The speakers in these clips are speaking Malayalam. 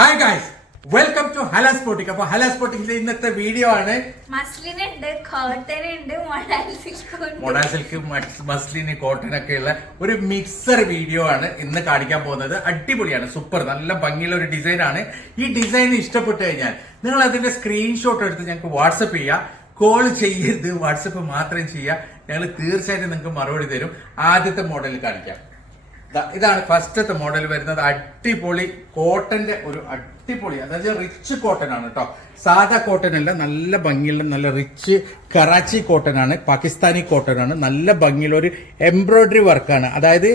ഹായ് ഗായ്സ് വെൽക്കം ടു ഹല സ്പോട്ടിക് അപ്പൊ ഹല സ്പോട്ടിക്കിന്റെ ഇന്നത്തെ വീഡിയോ ആണ്. മൊഡൽ സിൽക്ക് മസ്ലിന് കോട്ടൺ ഒക്കെ ഉള്ള ഒരു മിക്സർ വീഡിയോ ആണ് ഇന്ന് കാണിക്കാൻ പോകുന്നത്. അടിപൊളിയാണ് സൂപ്പർ നല്ല ഭംഗിയുള്ള ഒരു ഡിസൈൻ ആണ്. ഈ ഡിസൈൻ ഇഷ്ടപ്പെട്ടു കഴിഞ്ഞാൽ നിങ്ങൾ അതിന്റെ സ്ക്രീൻഷോട്ട് എടുത്ത് ഞങ്ങൾക്ക് വാട്സപ്പ് ചെയ്യുക കോൾ ചെയ്യരുത്. വാട്സപ്പ് മാത്രം ചെയ്യുക ഞങ്ങൾ തീർച്ചയായിട്ടും നിങ്ങൾക്ക് മറുപടി തരും. ആദ്യത്തെ മോഡൽ കാണിക്കാം. ഇതാണ് ഫസ്റ്റത്തെ മോഡൽ വരുന്നത്. അടിപൊളി കോട്ടന്റെ ഒരു അടിപൊളി അതായത് റിച്ച് കോട്ടൺ ആണ് കേട്ടോ സാധാ കോട്ടൺ അല്ല നല്ല ഭംഗിയുള്ള നല്ല റിച്ച് കറാച്ചി കോട്ടൺ ആണ് പാകിസ്ഥാനി കോട്ടൺ ആണ് നല്ല ഭംഗിയുള്ള ഒരു എംബ്രോയിഡറി വർക്കാണ് അതായത്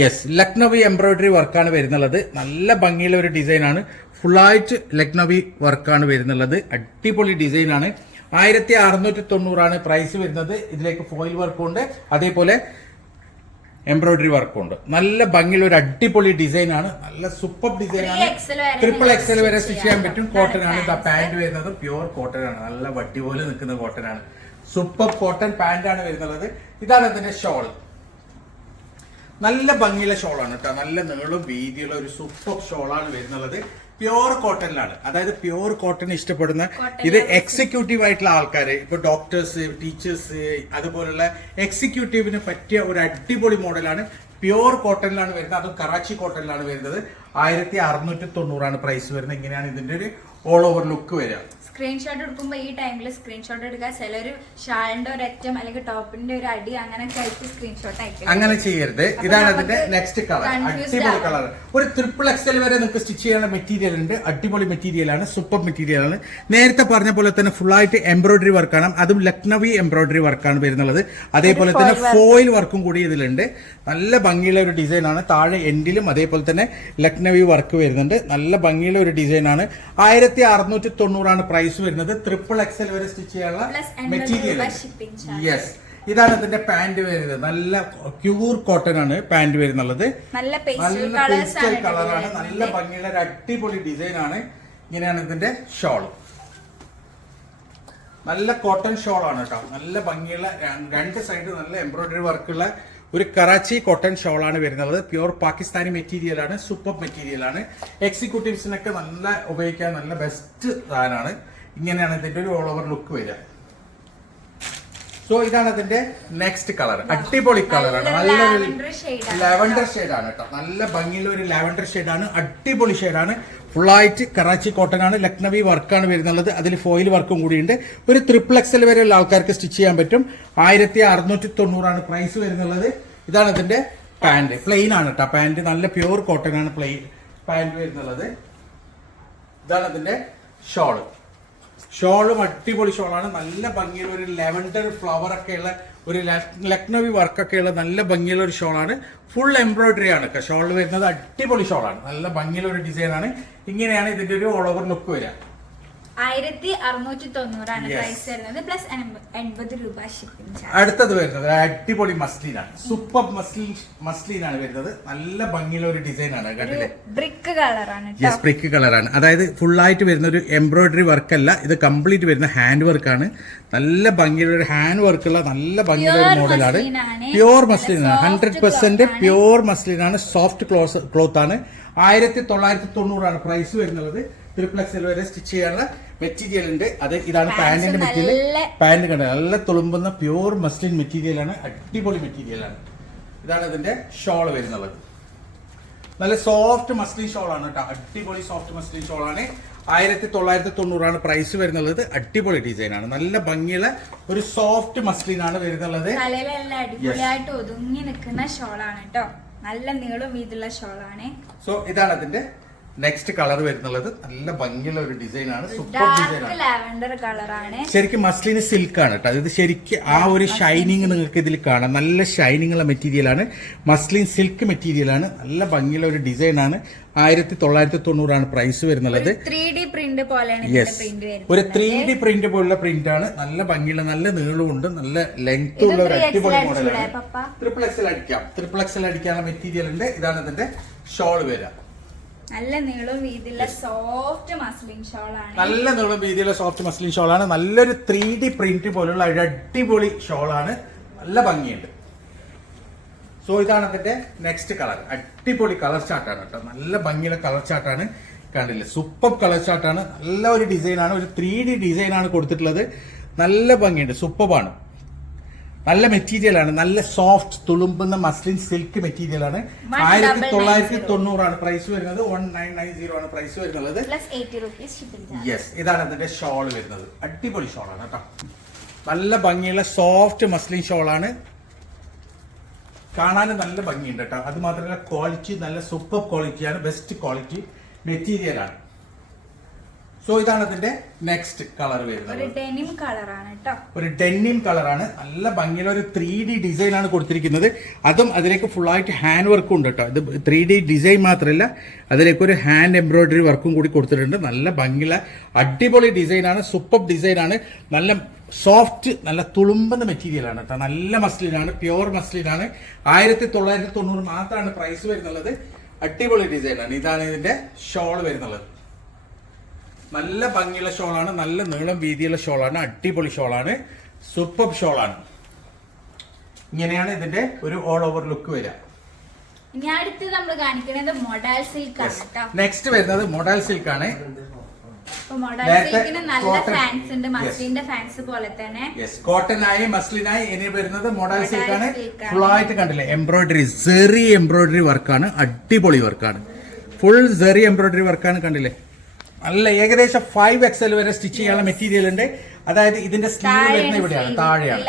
യെസ് ലക്നവി എംബ്രോയിഡറി വർക്കാണ് വരുന്നുള്ളത്. നല്ല ഭംഗിയുള്ള ഒരു ഡിസൈൻ ആണ്. ഫുള്ളായിട്ട് ലക്നവി വർക്കാണ് വരുന്നുള്ളത്. അടിപൊളി ഡിസൈൻ ആണ്. ആയിരത്തി അറുന്നൂറ്റി തൊണ്ണൂറാണ് പ്രൈസ് വരുന്നത്. ഇതിലേക്ക് ഫോയിൽ വർക്കും ഉണ്ട്. അതേപോലെ എംബ്രോയിഡറി വർക്കുണ്ട്. നല്ല ഭംഗിയിൽ ഒരു അടിപൊളി ഡിസൈൻ ആണ് നല്ല സൂപ്പർ ഡിസൈൻ ആണ് 3XL വരെ ട്രിപ്പിൾ എക്സൽ വരെ സ്റ്റിച്ച് ചെയ്യാൻ പറ്റും. കോട്ടൺ ആണ്. pants. പാന്റ് വരുന്നത് പ്യുവർ കോട്ടൺ ആണ്. നല്ല വട്ടി പോലെ നിൽക്കുന്ന കോട്ടൺ ആണ്. സൂപ്പർ കോട്ടൺ പാന്റ് ആണ് വരുന്നത് ഇതാണ് ഇതിന്റെ ഷോൾ നല്ല ഭംഗിയുള്ള ഷോളാണ് കേട്ടോ. നല്ല നീളും വീതിയുള്ള ഒരു സൂപ്പർ ഷോളാണ് വരുന്നത് പ്യുവർ കോട്ടണിലാണ്. അതായത് പ്യുവർ കോട്ടൺ ഇഷ്ടപ്പെടുന്ന ഇത് എക്സിക്യൂട്ടീവ് ആയിട്ടുള്ള ആൾക്കാർ ഇപ്പൊ ഡോക്ടേഴ്സ് ടീച്ചേഴ്സ് അതുപോലുള്ള എക്സിക്യൂട്ടീവിന് പറ്റിയ ഒരു അടിപൊളി മോഡലാണ് പ്യുവർ കോട്ടണിലാണ് വരുന്നത് അതും കറാച്ചി കോട്ടണിലാണ് വരുന്നത്. ആയിരത്തി അറുന്നൂറ്റി തൊണ്ണൂറാണ് പ്രൈസ് വരുന്നത്. ഇങ്ങനെയാണ് ഇതിന്റെ ഒരു ഓൾ ഓവർ ലുക്ക് വരിക. സ്ക്രീൻഷോട്ട് എടുക്കുമ്പോൾ ഈ ടൈമിൽ സ്ക്രീൻഷോട്ട് എടുക്കുക. ഒരു ഷാളിന്റെ ഒരു അറ്റം അല്ലെങ്കിൽ ടോപ്പിന്റെ ഒരു അടി അങ്ങനെയൊക്കെ ആയിട്ട് സ്ക്രീൻഷോട്ട് അയക്കും അങ്ങനെ ചെയ്യരുത്. ഇതാണ് അതിന്റെ നെക്സ്റ്റ് കളർ അടിപൊളി കളർ ഒരു ട്രിപ്പിൾ എക്സൽ വരെ നിങ്ങൾക്ക് സ്റ്റിച്ച് ചെയ്യാനുള്ള മെറ്റീരിയൽ ഉണ്ട്. അടിപൊളി മെറ്റീരിയൽ ആണ്. സൂപ്പർ മെറ്റീരിയൽ ആണ്. നേരത്തെ പറഞ്ഞ പോലെ തന്നെ ഫുൾ ആയിട്ട് എംബ്രോയിഡറി വർക്കാണ് അതും ലക്നവി എംബ്രോയിഡറി വർക്കാണ് വരുന്നത് അതേപോലെ തന്നെ ഫോയിൽ വർക്കും കൂടി ഇതിലുണ്ട്. നല്ല ഭംഗിയുള്ള ഒരു ഡിസൈൻ ആണ് താഴെ എൻഡിലും അതേപോലെ തന്നെ ലക്നവി വർക്ക് വരുന്നുണ്ട്. നല്ല ഭംഗിയുള്ള ഒരു ഡിസൈൻ ആണ് ആയിരത്തി അറുന്നൂറ്റി തൊണ്ണൂറാണ് പ്രൈസ് വരുന്നത് ട്രിപ്പിൾ എക്സൽ വരെ സ്റ്റിച്ച് ചെയ്യാനുള്ള മെറ്റീരിയൽ യെസ് ഇതാണ് ഇതിന്റെ പാന്റ് വരുന്നത്. നല്ല ക്യൂർ കോട്ടൺ ആണ് പാന്റ് വരുന്നുള്ളത്. നല്ല പേസ്റ്റൽ കളറാണ് നല്ല. ഭംഗിയുള്ള ഒരു അടിപൊളി ഡിസൈൻ ആണ് ഇങ്ങനെയാണ് ഇതിന്റെ ഷോൾ നല്ല കോട്ടൺ ഷോൾ ആണ് കേട്ടോ. നല്ല ഭംഗിയുള്ള രണ്ട് സൈഡ് നല്ല എംബ്രോയിഡറി വർക്കുള്ള ഒരു കറാച്ചി കോട്ടൺ ഷോളാണ് ആണ് വരുന്നത്. പ്യൂർ പാകിസ്ഥാനി മെറ്റീരിയൽ ആണ് സൂപ്പർ മെറ്റീരിയൽ ആണ്. എക്സിക്യൂട്ടീവ്സിനൊക്കെ നല്ല ഉപയോഗിക്കാൻ നല്ല ബെസ്റ്റ് സാധനമാണ്. ഇങ്ങനെയാണ് ഇതിന്റെ ഒരു ഓൾ ഓവർ ലുക്ക് വരിക. സോ ഇതാണ് അതിന്റെ നെക്സ്റ്റ് കളർ അടിപൊളി കളറാണ് നല്ലൊരു ആണ്. ലാവൻഡർ ഷെയ്ഡാണ് കേട്ടോ. നല്ല ഭംഗിയുള്ള ഒരു ലാവൻഡർ ഷെയ്ഡാണ് അടിപൊളി ഷെയ്ഡാണ് ഫുള്ളായിട്ട് കറാച്ചി കോട്ടനാണ് ലക്നവി വർക്കാണ് വരുന്നുള്ളത്. അതിൽ ഫോയിൽ വർക്കും കൂടിയുണ്ട്. ഒരു ത്രിപ്ലക്സിൽ വരെയുള്ള ആൾക്കാർക്ക് സ്റ്റിച്ച് ചെയ്യാൻ പറ്റും. ആയിരത്തി അറുന്നൂറ്റി തൊണ്ണൂറാണ് പ്രൈസ് വരുന്നുള്ളത്. ഇതാണ് ഇതിന്റെ പാന്റ് പ്ലെയിൻ ആണ് കേട്ടോ പാന്റ് നല്ല പ്യൂർ കോട്ടൺ ആണ് പ്ലെയിൻ പാന്റ് വരുന്നുള്ളത്. ഇതാണ് ഇതിന്റെ ഷോൾ ഷോളും അടിപൊളി ഷോളാണ് നല്ല ഭംഗിയുള്ള ഒരു ലെവൻഡർ ഫ്ലവർ ഒക്കെ ഉള്ള ഒരു ലക്- ലക്നവി വർക്കൊക്കെയുള്ള നല്ല ഭംഗിയുള്ള ഒരു ഷോളാണ്. ഫുൾ എംബ്രോയിഡറി ആണ്. ഷോളിൽ വരുന്നത് അടിപൊളി ഷോളാണ്. നല്ല ഭംഗിയുള്ള ഒരു ഡിസൈനാണ് ഇങ്ങനെയാണ് ഇതിന്റെ ഒരു ഓൾ ഓവർ ലുക്ക് വരിക. ആയിരത്തി അറുന്നൂറ്റി തൊണ്ണൂറാണ് Yes. പ്രൈസ് വരുന്നത്. പ്ലസ് എൺപത് രൂപ ഷിപ്പിംഗ് ചാർജ് അടുത്തത് വരുന്നത്. അടിപൊളി മസ്ലിനാണ്. സൂപ്പർ മസ്ലിൻ മസ്ലിനാണ് വരുന്നത്. നല്ല ഭംഗിയുള്ള ഒരു ഡിസൈനാണ് ആണ് കണ്ടില്ലേ ബ്രിക്ക് കളറാണ് യെസ് ബ്രിക്ക് കളറാണ് അതായത് ഫുള്ളായിട്ട് വരുന്ന ഒരു എംബ്രോയിഡറി അല്ല. ഇത് കംപ്ലീറ്റ് വരുന്ന ഹാൻഡ് വർക്ക് ആണ്. നല്ല ഭംഗിയുള്ള ഒരു ഹാൻഡ് വർക്കുള്ള നല്ല ഭംഗിയുള്ള ഒരു Pure മോഡലാണ്. muslin ആണ്. Pure soft hundred percent cloth ആണ്. Pure muslin soft cloth cloth ആണ്. ആയിരത്തി തൊള്ളായിരത്തി തൊണ്ണൂറാണ് പ്രൈസ് വരുന്നത് ത്രിപ്ലക്സിൽ വരെ സ്റ്റിച്ച് ചെയ്യാനുള്ള മെറ്റീരിയൽ ഉണ്ട് അത് ഇതാണ് പാന്റിന്റെ മെറ്റീരിയൽ. പാന്റ് കണ്ട നല്ല തുളുമ്പുന്ന പ്യൂർ മസ്ലിൻ മെറ്റീരിയലാണ്. അടിപൊളി മെറ്റീരിയൽ ആണ് ഇതാണ് ഇതിന്റെ ഷോൾ വരുന്നത്. നല്ല സോഫ്റ്റ് മസ്ലിൻ ഷോൾ ആണ് കേട്ടോ. അടിപൊളി സോഫ്റ്റ് മസ്ലിൻ ഷോൾ ആണ് ആയിരത്തി തൊള്ളായിരത്തി തൊണ്ണൂറാണ് പ്രൈസ് വരുന്നുള്ളത്. അടിപൊളി ഡിസൈൻ ആണ് നല്ല ഭംഗിയുള്ള ഒരു സോഫ്റ്റ് മസ്ലിൻ ആണ് വരുന്നുള്ളത് അടിപൊളിയായിട്ട് ഒതുങ്ങി നിൽക്കുന്ന ഷോൾ ആണ് കേട്ടോ. നല്ല നീളം ഷോൾ ആണ് സോ ഇതാണ് അതിന്റെ നെക്സ്റ്റ് കളർ വരുന്നുള്ളത് നല്ല ഭംഗിയുള്ള ഒരു ഡിസൈൻ ആണ് സൂപ്പർ ഡിസൈൻ ആണ്. ശരിക്കും മസ്ലിന് സിൽക്ക് ആണ് കേട്ടോ അതായത് ശരിക്കും ആ ഒരു ഷൈനിങ് നിങ്ങൾക്ക് ഇതിൽ കാണാം. നല്ല ഷൈനിങ് ഉള്ള മെറ്റീരിയൽ ആണ്. മസ്ലിൻ സിൽക്ക് മെറ്റീരിയൽ ആണ്. നല്ല ഭംഗിയുള്ള ഒരു ഡിസൈൻ ആണ്. ആയിരത്തി തൊള്ളായിരത്തി തൊണ്ണൂറാണ് പ്രൈസ് വരുന്നത് ത്രീ ഡി പ്രിന്റ് പോലെയാണ് യെസ് ഒരു ത്രീ ഡി പ്രിന്റ് പോലുള്ള പ്രിന്റ് ആണ്. നല്ല ഭംഗിയുള്ള നല്ല നീളമുണ്ട് നല്ല ലെങ്ത് ഉള്ള ഒരു 3XL അടിപൊളി മോഡലാണ് ത്രിപ്ലക്സിൽ അടിക്കാം. ത്രിപ്ലക്സിൽ അടിക്കാനുള്ള മെറ്റീരിയൽ ഉണ്ട്. ഇതാണ് ഇതിന്റെ ഷോൾ വരിക. നല്ല നീളം വീതിയുള്ള സോഫ്റ്റ് മസ്ലിൻ മസ്ലിൻ ഷോളാണ് നല്ലൊരു ത്രീ ഡി പ്രിന്റ് പോലുള്ള ഒരു അടിപൊളി ആണ്. നല്ല ഭംഗിയുണ്ട്. സോ ഇതാണ് അതിന്റെ നെക്സ്റ്റ് കളർ അടിപൊളി കളർ ചാർട്ടാണ് കേട്ടോ. നല്ല ഭംഗിയുള്ള കളർ ചാർട്ടാണ് കണ്ടില്ലേ? സൂപ്പർ കളർ ചാർട്ടാണ് നല്ല ഒരു ഡിസൈനാണ് ഒരു ത്രീ ഡി ഡിസൈനാണ് കൊടുത്തിട്ടുള്ളത്. നല്ല ഭംഗിയുണ്ട്. സൂപ്പറാണ് നല്ല മെറ്റീരിയൽ ആണ്. നല്ല സോഫ്റ്റ് തുളുമ്പുന്ന മസ്ലിൻ സിൽക്ക് മെറ്റീരിയൽ ആണ്. ആയിരത്തി തൊള്ളായിരത്തി തൊണ്ണൂറാണ് പ്രൈസ് വരുന്നത്. വൺ നയൻ നയൻ സീറോ ആണ് പ്രൈസ് വരുന്നത്. യെസ് ഇതാണ് അതിന്റെ ഷോൾ വരുന്നത്. അടിപൊളി ഷോളാണ് കേട്ടോ. നല്ല ഭംഗിയുള്ള സോഫ്റ്റ് മസ്ലിൻ ഷോളാണ് കാണാൻ നല്ല ഭംഗിയുണ്ട് കേട്ടോ. അത് മാത്രമല്ല ക്വാളിറ്റി നല്ല സൂപ്പർ ക്വാളിറ്റിയാണ് ബെസ്റ്റ് ക്വാളിറ്റി മെറ്റീരിയൽ ആണ്. സോ ഇതാണ് അതിന്റെ നെക്സ്റ്റ് കളർ വരുന്നത്. ഒരു ഡെന്നിം കളറാണ് നല്ല ഭംഗിയുള്ള ഒരു ത്രീ ഡി ഡിസൈൻ ആണ് കൊടുത്തിരിക്കുന്നത്. അതും അതിലേക്ക് ഫുൾ ആയിട്ട് ഹാൻഡ് വർക്കും ഉണ്ട് കേട്ടോ ഇത് ത്രീ ഡി ഡിസൈൻ മാത്രമല്ല അതിലേക്ക് ഒരു ഹാൻഡ് എംബ്രോയിഡറി വർക്കും കൂടി കൊടുത്തിട്ടുണ്ട്. നല്ല ഭംഗിയുള്ള അടിപൊളി ഡിസൈൻ ആണ് സൂപ്പർ ഡിസൈൻ ആണ്. നല്ല സോഫ്റ്റ് നല്ല തുളുമ്പുന്ന മെറ്റീരിയൽ ആണ് കേട്ടോ നല്ല മസ്ലിനാണ് പ്യുവർ മസ്ലിനാണ് ആയിരത്തി തൊള്ളായിരത്തി തൊണ്ണൂറ് മാത്രമാണ് പ്രൈസ് വരുന്നുള്ളത്. അടിപൊളി ഡിസൈനാണ് ഇതാണ് ഇതിന്റെ ഷോൾ വരുന്നുള്ളത്. നല്ല ഭംഗിയുള്ള ഷോളാണ് നല്ല നീളം വീതിയുള്ള ഷോളാണ് അടിപൊളി ഷോളാണ് സൂപ്പർ ഷോളാണ്. ഇങ്ങനെയാണ് ഇതിന്റെ ഒരു ഓൾ ഓവർ ലുക്ക് വരിക. ഇനി അടുത്ത് നമ്മൾ കാണിക്കുന്നത് മൊഡാൽ സിൽക്ക് ആണ് കേട്ടോ നെക്സ്റ്റ് വരുന്നത് മൊഡാൽ സിൽക്ക് ആണ്. മൊഡാൽ സിൽക്കിന് നല്ല ഫാൻസ് ഉണ്ട്. മസ്ലിന്റെ ഫാൻസ് പോലെ തന്നെ. ആയി മസ്ലിനായി ഇനി വരുന്നത് മോഡൽ സിൽക്ക് ആണ്. ഫുൾ ആയിട്ട് കണ്ടില്ലേ? എംബ്രോയിഡറി സെറി എംബ്രോയിഡറി വർക്കാണ് അടിപൊളി വർക്കാണ് ഫുൾ സെറി എംബ്രോയിഡറി വർക്കാണ് കണ്ടില്ലേ? നല്ല ഏകദേശം ഫൈവ് എക്സൽ വരെ സ്റ്റിച്ച് ചെയ്യാനുള്ള മെറ്റീരിയൽ ഉണ്ട്. അതായത് ഇതിന്റെ സ്ലീവ് വരുന്ന ഇവിടെയാണ്. താഴെയാണ്.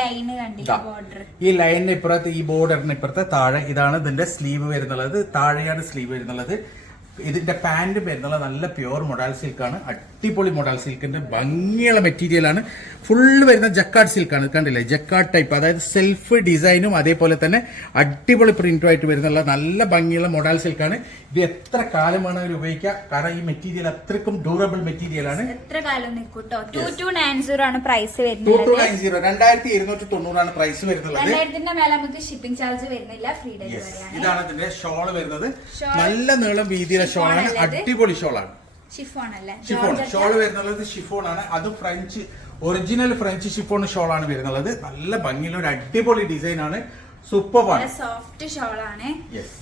ഈ ലൈനിന് ഇപ്പുറത്ത് ഈ ബോർഡറിന് ഇപ്പുറത്ത് താഴെ ഇതാണ് ഇതിന്റെ സ്ലീവ് വരുന്നുള്ളത്. താഴെയാണ് സ്ലീവ് വരുന്നുള്ളത്. ഇതിന്റെ പാന്റ് വരുന്നുള്ള നല്ല പ്യുവർ മൊഡാൽ സിൽക്കാണ് അടിപൊളി മൊഡാൽ സിൽക്കിന്റെ ഭംഗിയുള്ള മെറ്റീരിയലാണ് ഫുള്ള് വരുന്ന ജക്കാർഡ് സിൽക്കാണ് കണ്ടില്ലേ? ജക്കാർഡ് ടൈപ്പ് അതായത് സെൽഫ് ഡിസൈനും അതേപോലെ തന്നെ അടിപൊളി പ്രിന്റും ആയിട്ട് വരുന്നുള്ള നല്ല ഭംഗിയുള്ള മൊഡാൽ സിൽക്കാണ് ഇത് എത്ര കാലം വേണമെങ്കിലും ഉപയോഗിക്കാം. കാരണം ഈ മെറ്റീരിയൽ അത്രക്കും ഡ്യൂറബിൾ മെറ്റീരിയൽ ആണ്. എത്ര കാലം നിൽക്കൂട്ടോ ടു ടു നയൻ സീറോ ആണ് പ്രൈസ് ടു വരുന്നത്. ടു നയൻ സീറോ രണ്ടായിരത്തി ഇരുന്നൂറ്റി തൊണ്ണൂറാണ് പ്രൈസ് വരുന്നത്. രണ്ടായിരത്തിന്റെ മേലെ നമുക്ക് ഷിപ്പിംഗ് ചാർജ് വരുന്നില്ല. ഫ്രീ ഡെലിവറി ഇതാണ് ഇതിന്റെ ഷോൾ വരുന്നത്. നല്ല നീളം Chiffon ഷോളാണ്? അടിപൊളി ഷോളാണ്. ഷിഫോൺ അല്ലേ? ഷിഫോൺ ഷോൾ വരുന്നത് ഷിഫോൺ ആണ്. അത് French original French chiffon shawl ആണ് വരുന്നത്. നല്ല ഭംഗിയുള്ള ഒരു അടിപൊളി ഡിസൈൻ ആണ്. സൂപ്പർ ആണ് സോഫ്റ്റ് ഷോൾ ആണ് യെസ്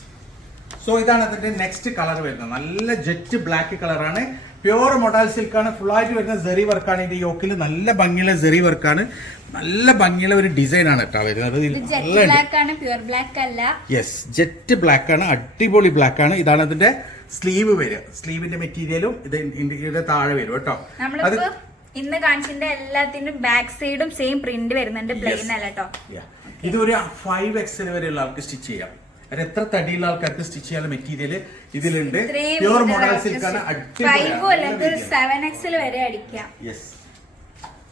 സോ ഇതാണ് അതിന്റെ നെക്സ്റ്റ് കളർ വരുന്നത്. നല്ല ജെറ്റ് ബ്ലാക്ക് കളറാണ് പ്യുവർ മൊഡാൽ സിൽക്ക് ആണ്. ഫുൾ ആയിട്ട് വരുന്ന സെറി വർക്കാണ് ഇതിന്റെ യോക്കിൽ നല്ല ഭംഗിയുള്ള സെറി വർക്കാണ് നല്ല ഭംഗിയുള്ള ഒരു ഡിസൈൻ ആണ് കേട്ടോ വരുന്നത്. യെസ് ജെറ്റ് ബ്ലാക്ക് ആണ്. അടിപൊളി ബ്ലാക്ക് ആണ്. ഇതാണ് അതിന്റെ സ്ലീവ് വരും. സ്ലീവിന്റെ മെറ്റീരിയലും ഇത് ഇതിന്റെ താഴെ വരും കേട്ടോ. അത് ഇന്ന് കാണിച്ചിന്റെ എല്ലാത്തിനും ബാക്ക് സൈഡും സെയിം പ്രിന്റ് വരുന്നുണ്ട് പ്ലെയിൻ അല്ല കേട്ടോ. ഇത് ഇതൊരു ഫൈവ് എക്സൽ വരെയുള്ള ആൾക്ക് സ്റ്റിച്ച് ചെയ്യാം. അത് എത്ര തടിയുള്ള ആൾക്കാർക്ക് സ്റ്റിച്ച് ചെയ്യാൻ മെറ്റീരിയൽ ഇതിലുണ്ട്. മോഡൽ അടിപൊളി സെവൻ എക്സിൽ വരെ അടിക്കാം. യെസ്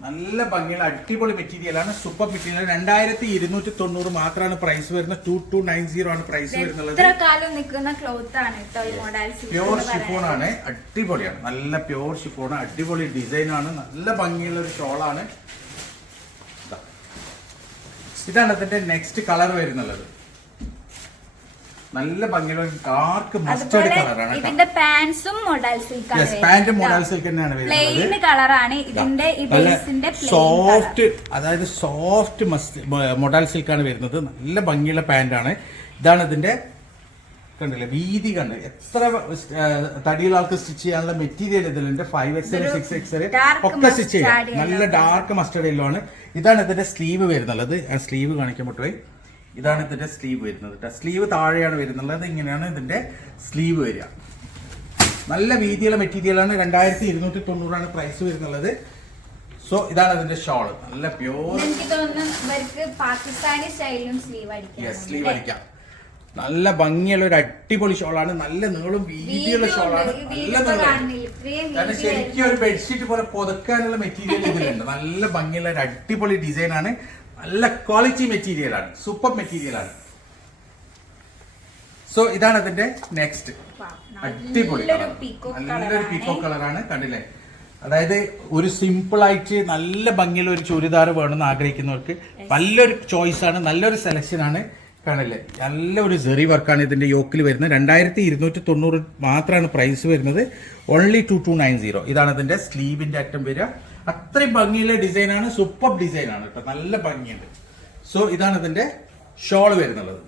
നല്ല ഭംഗിയുള്ള അടിപൊളി മെറ്റീരിയൽ ആണ് സൂപ്പർ മെറ്റീരിയൽ. രണ്ടായിരത്തി ഇരുന്നൂറ്റി തൊണ്ണൂറ് മാത്രമാണ് പ്രൈസ് വരുന്നത്. ടു ടു നയൻ സീറോ ആണ് പ്രൈസ് വരുന്നത്. പ്യോർ ഷിഫോൺ ആണ് അടിപൊളിയാണ്. നല്ല പ്യോർ ഷിഫോൺ അടിപൊളി ഡിസൈൻ ആണ്. നല്ല ഭംഗിയുള്ള ഒരു ഷോളാണ് ഇതാ. ഇതാണ് അതിന്റെ നെക്സ്റ്റ് കളർ വരുന്നുള്ളത്. നല്ല ഭംഗിയുള്ള ഡാർക്ക് മസ്റ്റേർഡ് കളറാണ് ഇതിന്റെ പാൻസും modal silk yes pant modal silk തന്നെയാണ് പ്ലെയിൻ കളറാണ് ഇതിന്റെ ബേസിന്റെ പ്ലെയിൻ സോഫ്റ്റ് അതായത് സോഫ്റ്റ് മോഡൽ സിൽക്ക് ആണ് വരുന്നത്. നല്ല ഭംഗിയുള്ള പാന്റ് ആണ്. ഇതാണ് ഇതിന്റെ കണ്ടില്ലേ വീതി കണ്ട്. എത്ര തടിയുള്ള ആൾക്ക് സ്റ്റിച്ച് ചെയ്യാനുള്ള മെറ്റീരിയൽ ഇതിലുണ്ട് ഫൈവ് എക്സൽ സിക്സ് എക്സൽ ഒക്കെ സ്റ്റിച്ച് ചെയ്യാം. നല്ല ഡാർക്ക് മസ്റ്റേഡ് യെല്ലോ ആണ്. ഇതാണ് ഇതിന്റെ സ്ലീവ് വരുന്നുള്ളത് സ്ലീവ് കാണിക്കാൻ പറ്റുമോ ഇതാണ് ഇതിന്റെ സ്ലീവ് വരുന്നത് സ്ലീവ് താഴെയാണ് വരുന്നുള്ളത്. ഇങ്ങനെയാണ് ഇതിന്റെ സ്ലീവ് വരിക. നല്ല വീതിയുള്ള മെറ്റീരിയലാണ് രണ്ടായിരത്തി ഇരുന്നൂറ്റി തൊണ്ണൂറാണ് പ്രൈസ് വരുന്നുള്ളത്. സോ ഇതാണ് അതിന്റെ ഷോൾ നല്ല പ്യൂർ പാകിസ്ഥാനി സ്ലീവ് അടിക്കാം. നല്ല ഭംഗിയുള്ള ഒരു അടിപൊളി ഷോളാണ് നല്ല നീളും വീതിയുള്ള ഷോളാണ് നല്ല നീളം. കാരണം ശരിക്കും ഒരു ബെഡ്ഷീറ്റ് പോലെ പുതക്കാനുള്ള മെറ്റീരിയൽ ഇതിലുണ്ട്. നല്ല ഭംഗിയുള്ള ഒരു അടിപൊളി ഡിസൈനാണ് ആണ്. നല്ല ക്വാളിറ്റി മെറ്റീരിയൽ ആണ്. സൂപ്പർ മെറ്റീരിയൽ ആണ്. സോ ഇതാണ് അതിന്റെ നെക്സ്റ്റ് അടിപൊളി നല്ലൊരു പീക്കോ കളറാണ് കണ്ടില്ലേ? അതായത് ഒരു സിമ്പിൾ ആയിട്ട് നല്ല ഭംഗിയുള്ള ഒരു ചുരിദാർ വേണമെന്ന് ആഗ്രഹിക്കുന്നവർക്ക് നല്ലൊരു ചോയ്സ് ആണ് നല്ലൊരു സെലക്ഷൻ ആണ് കാണില്ലേ നല്ല ഒരു ജെറി വർക്കാണ് ഇതിന്റെ യോക്കിൽ വരുന്നത്. രണ്ടായിരത്തി ഇരുന്നൂറ്റി തൊണ്ണൂറ് മാത്രമാണ് പ്രൈസ് വരുന്നത്. Only two two nine zero ഇതാണ് ഇതിന്റെ സ്ലീവിന്റെ അറ്റം വരിക. അത്രയും ഭംഗിയുള്ള ഡിസൈനാണ് സൂപ്പർ ഡിസൈനാണ് കേട്ടോ. നല്ല ഭംഗിയുണ്ട്. സോ ഇതാണ് ഇതിന്റെ ഷോൾ വരുന്നുള്ളത്.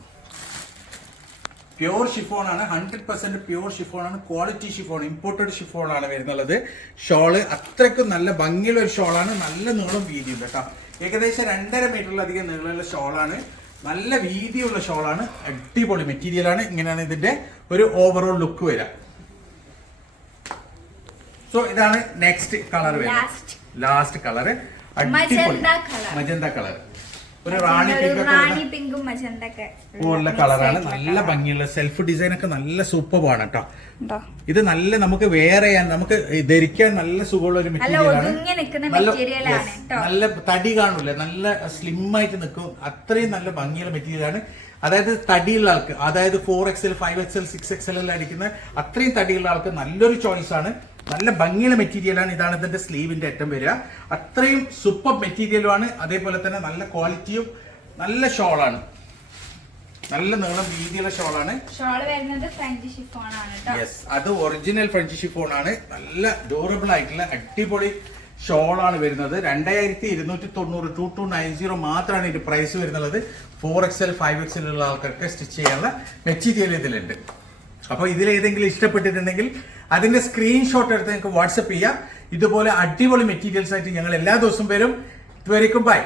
പ്യൂർ ഷിഫോൺ ആണ് ഹൺഡ്രഡ് പെർസെന്റ് പ്യുവർ ഷിഫോൺ ആണ് ക്വാളിറ്റി ഷിഫോൺ ഇമ്പോർട്ടഡ് ഷിഫോൺ ആണ് വരുന്നുള്ളത്. ഷോൾ അത്രയ്ക്കും നല്ല ഭംഗിയുള്ള ഒരു ഷോളാണ് നല്ല നീളം വീതിയും കേട്ടോ. ഏകദേശം രണ്ടര മീറ്ററിലധികം നീളമുള്ള ഷോളാണ് നല്ല വീതിയുള്ള ഷോളാണ് അടിപൊളി മെറ്റീരിയൽ ആണ്. ഇങ്ങനെയാണ് ഇതിന്റെ ഒരു ഓവറോൾ ലുക്ക് വരിക. സോ ഇതാണ് next colour Last. Last colour. Magenta colour ഒരു റാണി പിങ്ക് ഉള്ള കളറാണ് നല്ല ഭംഗിയുള്ള സെൽഫ് ഡിസൈൻ ഒക്കെ നല്ല സൂപ്പറാണ് കേട്ടോ ഇത് നല്ല നമുക്ക് വെയർ ചെയ്യാൻ നമുക്ക് ധരിക്കാൻ നല്ല സുഖമുള്ള ഒരു മെറ്റീരിയലാണ് നല്ല തടി കാണൂല നല്ല സ്ലിം ആയിട്ട് നിൽക്കും. അത്രയും നല്ല ഭംഗിയുള്ള മെറ്റീരിയലാണ് അതായത് തടിയുള്ള ആൾക്ക് അതായത് four XL five XL six XL എല്ലാം അടിക്കുന്ന അത്രയും തടിയുള്ള ആൾക്ക് നല്ലൊരു ചോയ്സ് ആണ്. നല്ല ഭംഗിയുള്ള മെറ്റീരിയലാണ് ഇതാണ് ഇതിന്റെ സ്ലീവിന്റെ ഏറ്റവും വരിക. അത്രയും സൂപ്പർ മെറ്റീരിയലുമാണ് അതേപോലെ തന്നെ നല്ല ക്വാളിറ്റിയും നല്ല ഷോളാണ് നല്ല നീളം വീതിയുള്ള ഷോളാണ് യെസ് അത് ഒറിജിനൽ ഫ്രഞ്ച് ഷിഫോൺ ആണ്. നല്ല ഡ്യൂറബിൾ ആയിട്ടുള്ള അടിപൊളി ഷോളാണ് ആണ് വരുന്നത്. രണ്ടായിരത്തി ഇരുന്നൂറ്റി തൊണ്ണൂറ് ടു ടു നയൻ സീറോ മാത്രമാണ് ഇതിന്റെ പ്രൈസ് വരുന്നത്. ഫോർ എക്സൽ ഫൈവ് എക്സൽ ഉള്ള ആൾക്കാർക്ക് സ്റ്റിച്ച് ചെയ്യാനുള്ള മെറ്റീരിയൽ ഇതിലുണ്ട്. അപ്പോൾ ഇതിലേതെങ്കിലും ഇഷ്ടപ്പെട്ടിട്ടുണ്ടെങ്കിൽ അതിന്റെ സ്ക്രീൻഷോട്ട് എടുത്ത് നിങ്ങൾക്ക് വാട്സപ്പ് ചെയ്യാം. ഇതുപോലെ അടിപൊളി മെറ്റീരിയൽസ് ആയിട്ട് ഞങ്ങൾ എല്ലാ ദിവസവും വരും. ഇതുവരേക്കും ബൈ